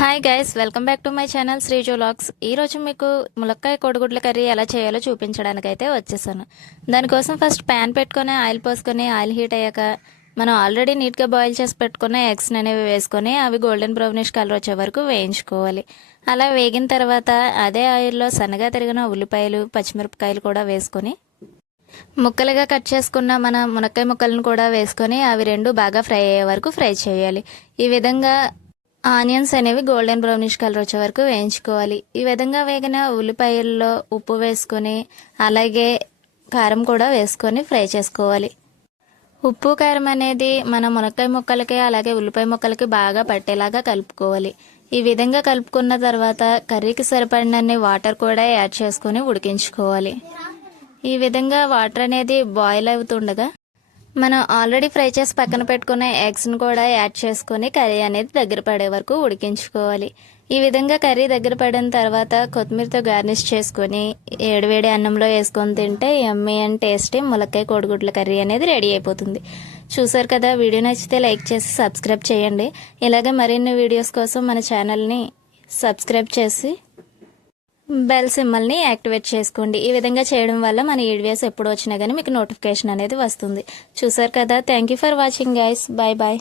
Hi guys, welcome back to my channel Sreeju vlogs. ఈరోజు మీకు ములక్కాయ కోడిగుడ్ల కర్రీ ఎలా చేయాలో చూపించడానికి అయితే వచ్చేసాను. దానికోసం ఫస్ట్ ప్యాన్ పెట్టుకొని ఆయిల్ పోసుకొని ఆయిల్ హీట్ అయ్యాక మనం ఆల్రెడీ నీట్గా బాయిల్ చేసి పెట్టుకున్న ఎగ్స్ అనేవి వేసుకొని అవి గోల్డెన్ బ్రౌనిష్ కలర్ వచ్చే వరకు వేయించుకోవాలి. అలా వేగిన తర్వాత అదే ఆయిల్లో సన్నగా తరిగిన ఉల్లిపాయలు, పచ్చిమిరపకాయలు కూడా వేసుకొని ముక్కలుగా కట్ చేసుకున్న మన మునక్కాయ ముక్కలను కూడా వేసుకొని అవి రెండు బాగా ఫ్రై అయ్యే వరకు ఫ్రై చేయాలి. ఈ విధంగా ఆనియన్స్ అనేవి గోల్డెన్ బ్రౌనిష్ కలర్ వచ్చే వరకు వేయించుకోవాలి. ఈ విధంగా వేగిన ఉల్లిపాయల్లో ఉప్పు వేసుకొని అలాగే కారం కూడా వేసుకొని ఫ్రై చేసుకోవాలి. ఉప్పు కారం అనేది మన మునక్కాయ ముక్కలకి అలాగే ఉల్లిపాయ ముక్కలకి బాగా పట్టేలాగా కలుపుకోవాలి. ఈ విధంగా కలుపుకున్న తర్వాత కర్రీకి సరిపడినన్ని వాటర్ కూడా యాడ్ చేసుకొని ఉడికించుకోవాలి. ఈ విధంగా వాటర్ అనేది బాయిల్ అవుతుండగా మనం ఆల్రెడీ ఫ్రై చేసి పక్కన పెట్టుకున్న ఎగ్స్ను కూడా యాడ్ చేసుకొని కర్రీ అనేది దగ్గర పడే వరకు ఉడికించుకోవాలి. ఈ విధంగా కర్రీ దగ్గర పడిన తర్వాత కొత్తిమీరతో గార్నిష్ చేసుకొని వేడివేడి అన్నంలో వేసుకొని తింటే యమ్మీ అండ్ టేస్టీ ములక్కాయ కోడిగుడ్ల కర్రీ అనేది రెడీ అయిపోతుంది. చూసారు కదా, వీడియో నచ్చితే లైక్ చేసి సబ్స్క్రైబ్ చేయండి. ఇలాగే మరిన్ని వీడియోస్ కోసం మన ఛానల్ని సబ్స్క్రైబ్ చేసి బెల్ సింబల్ని యాక్టివేట్ చేసుకోండి. ఈ విధంగా చేయడం వల్ల మన వీడియోస్ ఎప్పుడు వచ్చినా కానీ మీకు నోటిఫికేషన్ అనేది వస్తుంది. చూసారు కదా, thank you for watching guys. Bye bye.